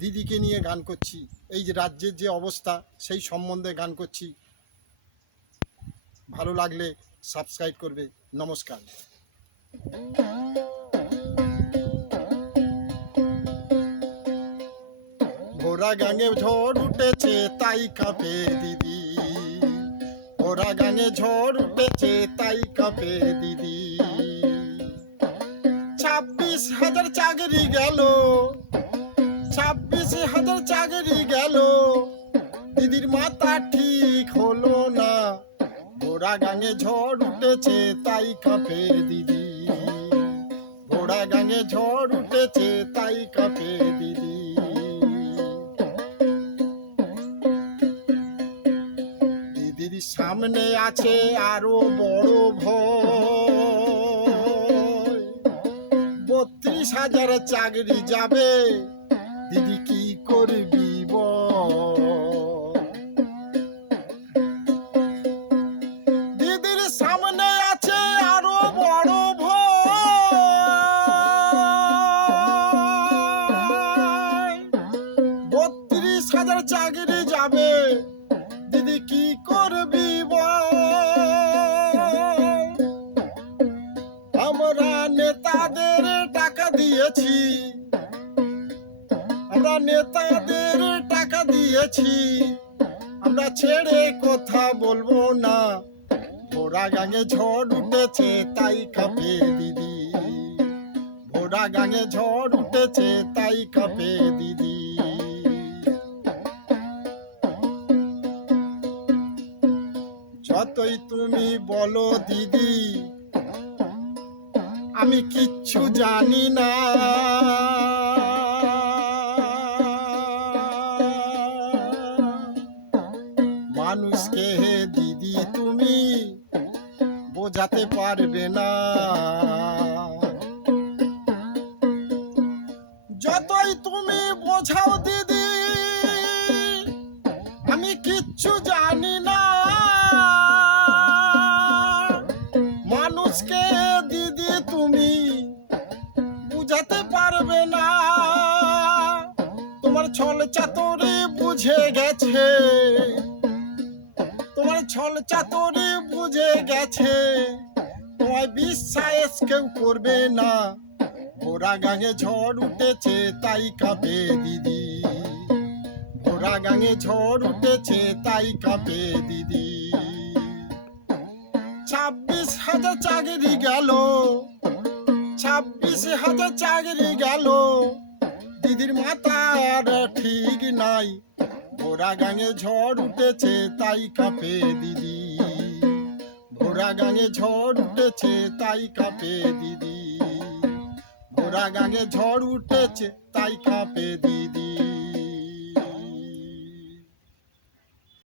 দিদিকে নিয়ে গান করছি, এই যে রাজ্যের যে অবস্থা সেই সম্বন্ধে গান করছি। ভালো লাগলে সাবস্ক্রাইব করবে। নমস্কার। ঘোড়া গাঙে ঝড় উঠেছে তাই কাঁপে দিদি, ঘোড়া গাঙে ঝড় উঠেছে তাই কাঁপে দিদি। 26,000 চাকরি গেল, 26,000 চাকরি গেল, দিদির মাথা ঠিক হলো না। ঘোড়া গাঙে ঝড় উঠেছে তাই কাঁপে দিদি, ঘোড়া গাঙে ঝড় উঠেছে তাই কাঁপে দিদি। দিদির সামনে আছে আরো বড় ভয়, 32,000 চাকরি যাবে, দিদি কি করবি বল? দিদির সামনে আছে আরো বড় ভয়, 32,000 চাকরি যাবে, দিদি কি করবি বল? আমরা নেতাদের টাকা দিয়েছি, আমরা নেতাদের টাকা দিয়েছি, আমরা ছেড়ে কথা বলবো না। ঘোড়া গাঙে ঝড় উঠেছে তাই কাঁপে দিদি, ঘোড়া গাঙে ঝড় উঠেছে তাই কাঁপে দিদি। যতই তুমি বলো দিদি আমি কিচ্ছু জানি না, মানুষকে দিদি তুমি বোঝাতে পারবে না। যতই তুমি বোঝাও দিদি আমি কিচ্ছু জানি না, মানুষকে দিদি তুমি বুঝাতে পারবে না। তোমার ছল চাতুরি বুঝে গেছে, তোমার ছল চাতুরি বুঝে গেছে, তোমায় বিশ্বাস কেউ করবে না। ঘোড়া গাঙে ঝড় উঠেছে তাই কাঁপে দিদি, ঘোড়া গাঙে ঝড় উঠেছে তাই কাঁপে দিদি। 26,000 চাকরি গেল, 26,000 চাকরি গেল, দিদির মাথার ঠিক নাই। ঘোড়া গাঙে ঝড় উঠেছে তাই কাঁপে দিদি, ঘোড়া গাঙে ঝড় উঠেছে তাই কাঁপে দিদি, ঘোড়া গাঙে ঝড় উঠেছে তাই কাঁপে দিদি।